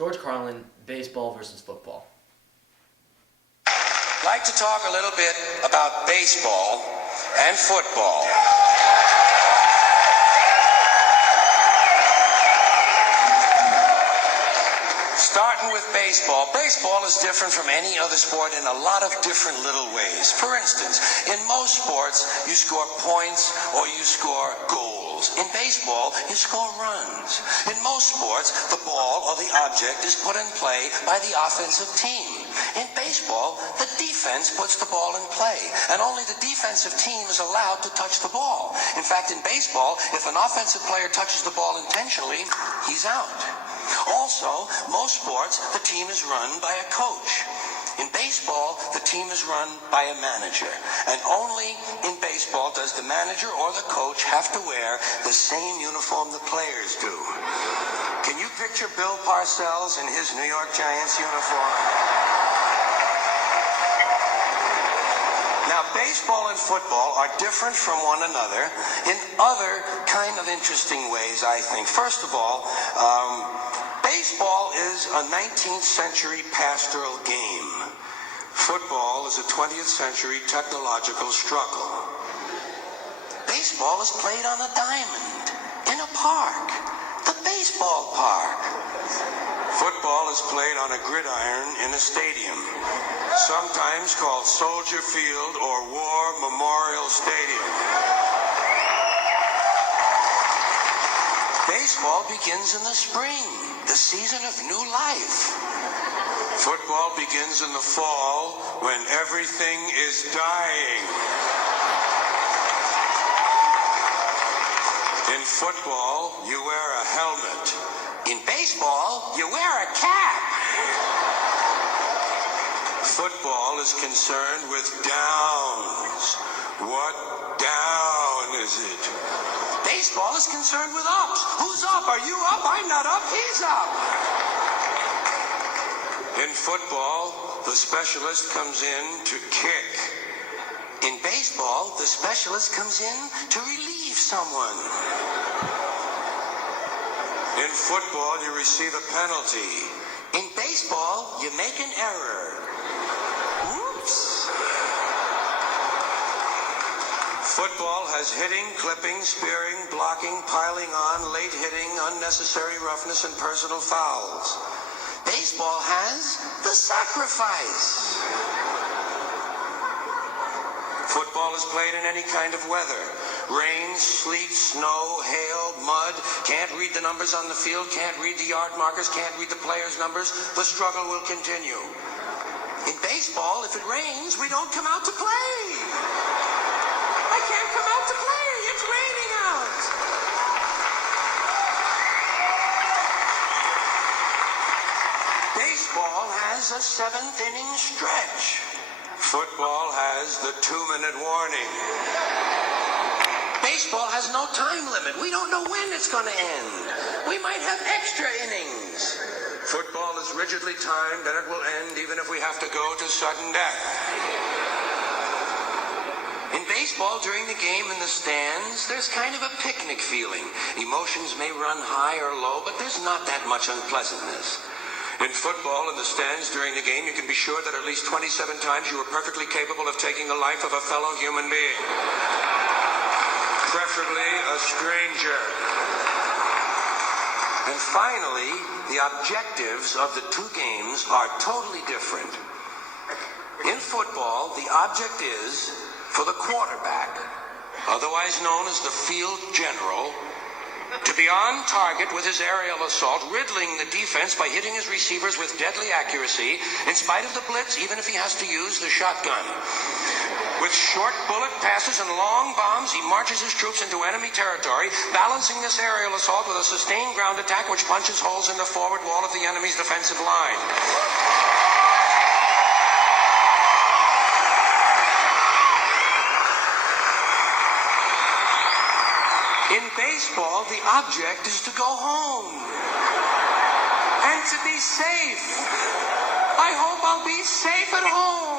George Carlin, baseball versus football. I'd like to talk a little bit about baseball and football. Starting with baseball. Baseball is different from any other sport in a lot of different little ways. For instance, in most sports, you score points or you score goals. In baseball, you score runs. In most sports, the ball or the object is put in play by the offensive team. In baseball, the defense puts the ball in play, and only the defensive team is allowed to touch the ball. In fact, in baseball, if an offensive player touches the ball intentionally, he's out. Also, most sports, the team is run by a coach. In baseball, the team is run by a manager. And only in baseball does the manager or the coach have to wear the same uniform the players do. Can you picture Bill Parcells in his New York Giants uniform? Now, baseball and football are different from one another in other kind of interesting ways, I think. First of all, baseball is a 19th century pastoral game. Football is a 20th century technological struggle. Baseball is played on a diamond, in a park, the baseball park. Football is played on a gridiron in a stadium, sometimes called Soldier Field or War Memorial Stadium. Baseball begins in the spring, the season of new life. Football begins in the fall when everything is dying. In football, you wear a helmet. In baseball, you wear a cap. Football is concerned with downs. What down is it? Baseball is concerned with ups. Who's up? Are you up? I'm not up. He's up. In football, the specialist comes in to kick. In baseball, the specialist comes in to relieve someone. In football, you receive a penalty. In baseball, you make an error. Whoops. Football has hitting, clipping, spearing, blocking, piling on, late hitting, unnecessary roughness, and personal fouls. Baseball has the sacrifice. Football is played in any kind of weather. Rain, sleet, snow, hail, mud. Can't read the numbers on the field, can't read the yard markers, can't read the players' numbers. The struggle will continue. In baseball, if it rains, we don't come out to play. I can't come out to play. It's raining out. Baseball has a 7th inning stretch. Football has the 2-minute warning. Baseball has no time limit. We don't know when it's going to end. We might have extra innings. Football is rigidly timed, and it will end even if we have to go to sudden death. In baseball, during the game in the stands, there's kind of a picnic feeling. Emotions may run high or low, but there's not that much unpleasantness. In football, in the stands during the game, you can be sure that at least 27 times you were perfectly capable of taking the life of a fellow human being. Preferably a stranger. And finally, the objectives of the two games are totally different. In football, the object is for the quarterback, otherwise known as the field general, to be on target with his aerial assault, riddling the defense by hitting his receivers with deadly accuracy, in spite of the blitz, even if he has to use the shotgun. With short bullet passes and long bombs, he marches his troops into enemy territory, balancing this aerial assault with a sustained ground attack which punches holes in the forward wall of the enemy's defensive line. In baseball, the object is to go home and to be safe. I hope I'll be safe at home.